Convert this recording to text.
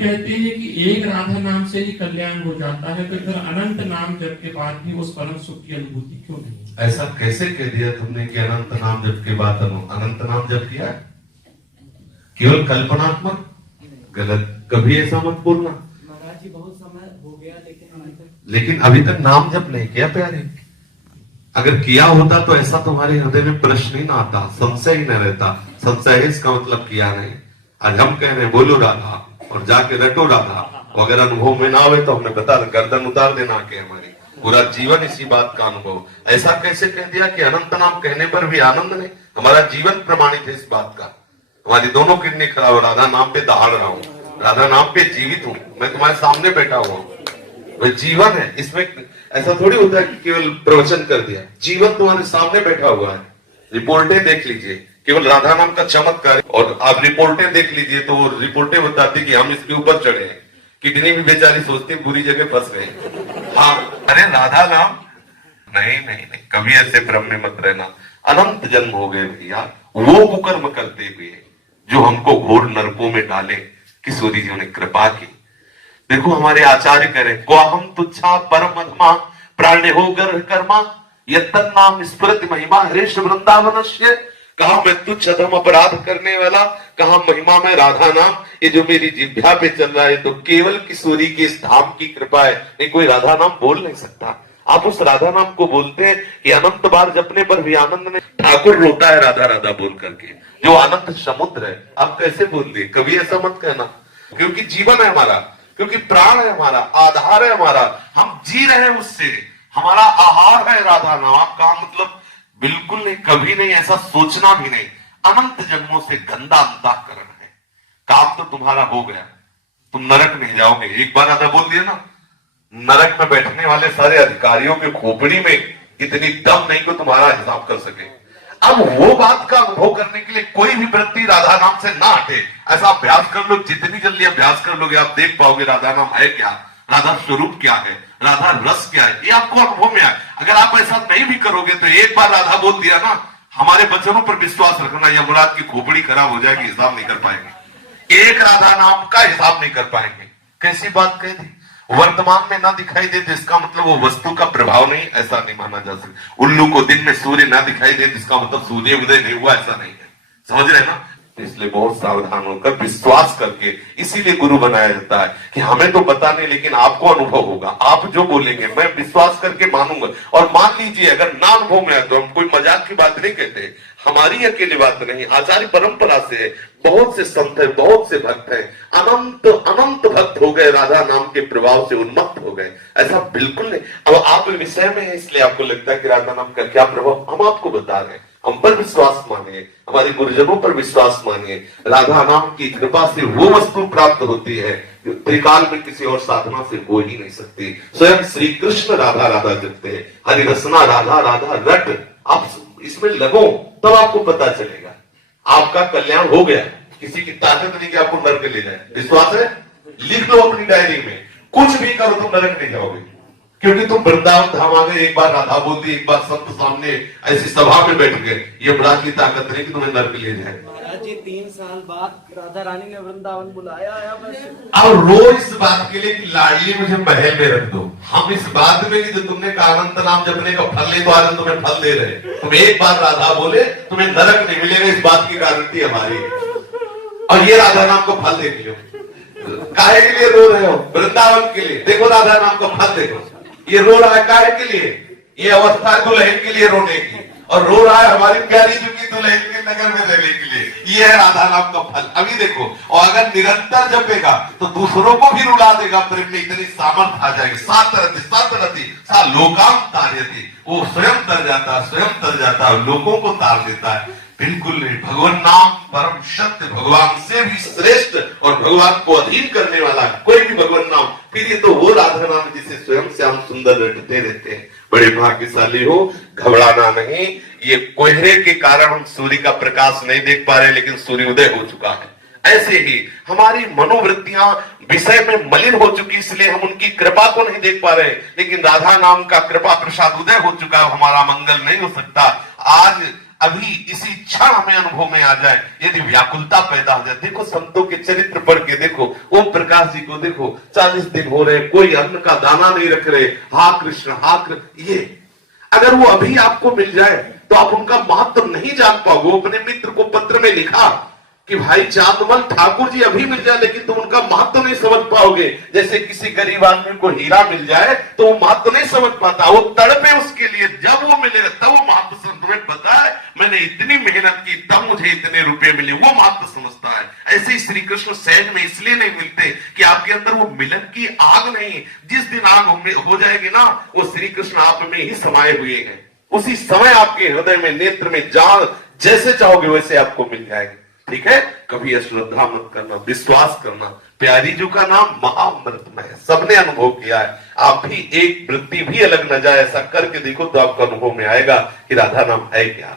कहते हैं कि एक राधा नाम से ही कल्याण हो जाता है, तो फिर अनंत नाम जप के बाद भी उस परम सुख की अनुभूति क्यों नहीं? ऐसा कैसे कह दिया तुमने कि अनंत नाम जप के बाद अनंत नाम जप किया? केवल कल्पनात्मक? गलत, कभी ऐसा मत बोलना। महाराज जी बहुत समय हो गया लेकिन अभी तक नाम जप नहीं किया प्यारे। अगर किया होता तो ऐसा तुम्हारे हृदय में प्रश्न ही ना आता, संशय ही न रहता। संशय है इसका मतलब किया नहीं। आज हम कह रहे हैं बोलो राधा और जाके रटो राधा, अगर अनुभव में ना आवे तो हमने बता गर्दन उतार देना के हमारी पूरा जीवन इसी बात का अनुभव। ऐसा कैसे कह दिया कि अनंत नाम कहने पर भी आनंद नहीं? हमारा जीवन प्रमाणित है इस बात का। हमारी दोनों किडनी खराब, राधा नाम पे दहाड़ रहा हूँ, राधा नाम पे जीवित हूँ, मैं तुम्हारे सामने बैठा हुआ हूँ। वह जीवन है, इसमें ऐसा थोड़ी होता है कि केवल प्रवचन कर दिया। जीवन तुम्हारे सामने बैठा हुआ है। रिपोर्टें देख लीजिए, केवल राधा नाम का चमत्कार, और आप रिपोर्टें देख लीजिए तो वो रिपोर्टें बताती कि हम इसके ऊपर चढ़े हैं। किडनी भी बेचारी सोचती बुरी जगह फंस गए। हाँ, अरे राधा नाम नहीं नहीं नहीं, कभी ऐसे भ्रम में मत रहना। अनंत जन्म हो गए भैया वो कुकर्म करते हुए जो हमको घोर नरकों में डाले। किशोरी जी ने कृपा की। देखो हमारे आचार्य करें को हम तुच्छा परम अधमा प्राण्य हो गर्भ कर्मा यत्तन नाम स्मृति महिमा हरेश वृंदावनस्य। कहा मैं तुच्छ अधम अपराध करने वाला, कहा महिमा में राधा नाम। ये जो मेरी जिह्वा पे चल रहा है तो केवल किशोरी के इस धाम की कृपा है, नहीं कोई राधा नाम बोल नहीं सकता। आप उस राधा नाम को बोलते हैं कि अनंत बार जपने पर भी आनंद नहीं। ठाकुर रोता है राधा राधा बोल करके, जो अनंत समुद्र है। आप कैसे बोल दिए? कभी ऐसा मत कहना, क्योंकि जीवन है हमारा, क्योंकि प्राण है हमारा, आधार है हमारा, हम जी रहे हैं उससे, हमारा आहार है राधा नाम का। मतलब बिल्कुल नहीं, कभी नहीं, ऐसा सोचना भी नहीं। अनंत जन्मों से गंदा अंतःकरण है। काम तो तुम्हारा हो गया, तुम नरक नहीं जाओगे। एक बार राधा बोल दिया ना, नरक में बैठने वाले सारे अधिकारियों के खोपड़ी में इतनी दम नहीं को तुम्हारा हिसाब कर सके। अब वो बात का अनुभव करने के लिए कोई भी व्यक्ति राधा नाम से ना हटे। ऐसा अभ्यास कर लो, जितनी जल्दी अभ्यास कर लोगे आप देख पाओगे राधा नाम है क्या, राधा स्वरूप क्या है, राधा रस क्या है, ये आपको अनुभव में आए। अगर आप ऐसा नहीं भी करोगे तो एक बार राधा बोल दिया ना, हमारे वचनों पर विश्वास रखना, यमराज की खोपड़ी खराब हो जाएगी, हिसाब नहीं कर पाएंगे। एक राधा नाम का हिसाब नहीं कर पाएंगे। कैसी बात कह दी? वर्तमान में ना दिखाई दे तो इसका मतलब वो वस्तु का प्रभाव नहीं, ऐसा नहीं माना जा सकता। उल्लू को दिन में सूर्य ना दिखाई दे तो इसका मतलब सूर्य उदय नहीं हुआ, ऐसा नहीं है। समझ रहे ना? इसलिए बहुत सावधान होकर विश्वास करके, इसीलिए गुरु बनाया जाता है कि हमें तो पता नहीं लेकिन आपको अनुभव होगा। आप जो बोलेंगे मैं विश्वास करके मानूंगा। और मान लीजिए अगर ना अनुभव में आए तो हम कोई मजाक की बात नहीं कहते, हमारी अकेली बात नहीं, आचार्य परंपरा से है। बहुत से संत है, बहुत से भक्त हैं, अनंत अनंत भक्त हो गए, राधा नाम के प्रभाव से उन्मत्त हो गए। ऐसा बिल्कुल नहीं। अब आप विषय में है इसलिए आपको लगता है कि राधा नाम का क्या प्रभाव, हम आपको बता रहे हैं। हम पर विश्वास मानिए, हमारे गुरुजनों पर विश्वास मानिए। राधा नाम की कृपा से वो वस्तु प्राप्त होती है जो त्रिकाल में किसी और साधना से हो ही नहीं सकती। स्वयं श्री कृष्ण राधा राधा जपते हैं, हरि रसना राधा राधा रट। आप इसमें लगो तब आपको पता चलेगा आपका कल्याण हो गया। किसी की ताकत नहीं कि आपको नरक ले जाए। विश्वास है? लिख लो अपनी डायरी में, कुछ भी करो तुम नरक नहीं जाओगे, क्योंकि तुम वृंदावन धाम आ गए। एक बार राधा बोल दी, एक बार संत सामने ऐसी सभा में बैठ गए, ये बड़ा की ताकत नहीं कि तुम्हें नरक ले जाए। महाराज जी 3 साल बाद राधा रानी ने वृंदावन बुलाया है। अब रो इस बात के लिए कि लाडली मुझे महल में रख दो। हम इस बात में कि जो तुमने कहा अनंत नाम जपने का फल ले, तो आज तुम्हें फल दे रहे। तुम एक बार राधा बोले तुम्हें नरक नहीं मिलेगा, इस बात की गारंटी हमारी है। और ये राधा नाम को फल देख लो। काहे के लिए रो रहे हो? वृंदावन के लिए। देखो राधा नाम को फल देखो। ये रो रहा है काहे के लिए? ये अवस्था है दुल्हन के लिए रोने की, और रो रहा है हमारी प्यारी चुकी दुल्हन के नगर में रहने के लिए। ये है राधा नाम का फल। अभी देखो, और अगर निरंतर जपेगा तो दूसरों को भी रुला देगा। प्रेम में इतनी सामर्थ आ जाएगी। सात रति सा लोकाम तार्यति। वो स्वयं तर जाता, स्वयं तर जाता, लोगों को तार देता है। बिल्कुल नहीं। भगवान नाम परम सत्य, भगवान से भी श्रेष्ठ और भगवान को अधीन करने वाला कोई भी भगवान नाम। फिर ये तो वो राधा नाम जिसे स्वयं से हम सुंदर रटते रहते हैं। बड़े भाग्यशाली हो, घबराना नहीं। ये कोहरे के कारण हम सूर्य का प्रकाश नहीं देख पा रहे, लेकिन सूर्योदय हो चुका है। ऐसे ही हमारी मनोवृत्तियां विषय में मलिन हो चुकी, इसलिए हम उनकी कृपा को नहीं देख पा रहे। लेकिन राधा नाम का कृपा प्रसाद उदय हो चुका है, हमारा मंगल नहीं हो सकता। आज अभी इसी क्षण हमें अनुभव में आ जाए, यदि व्याकुलता पैदा हो जाए। देखो संतों के चरित्र पढ़ के देखो, ओम प्रकाश जी को देखो, 40 दिन हो रहे, कोई अन्न का दाना नहीं रख रहे, हा कृष्ण हा कृष्ण। ये अगर वो अभी आपको मिल जाए तो आप उनका महत्व नहीं जान पाओगे। वो अपने मित्र को पत्र में लिखा कि भाई चांदमल ठाकुर जी अभी मिल जाए लेकिन तुम उनका महत्व नहीं समझ पाओगे। जैसे किसी गरीब आदमी को हीरा मिल जाए तो वो महत्व नहीं समझ पाता, वो तड़पे उसके लिए, जब वो मिलेगा तब वो महत्व समझ। तुम्हें पता है मैंने इतनी मेहनत की तब मुझे इतने रुपए मिले, वो महत्व समझता है। ऐसे ही श्री कृष्ण सहज में इसलिए नहीं मिलते कि आपके अंदर वो मिलन की आग नहीं। जिस दिन आग हो जाएगी ना, वो श्री कृष्ण आप में ही समाये हुए हैं। उसी समय आपके हृदय में, नेत्र में, जान जैसे चाहोगे वैसे आपको मिल जाएगी। ठीक है, कभी अश्रद्धा मत करना, विश्वास करना। प्यारी जी का नाम महाअमृतमय है, सबने अनुभव किया है। आप भी एक वृत्ति भी अलग न जाए, ऐसा करके देखो तो आपको अनुभव में आएगा कि राधा नाम है क्या।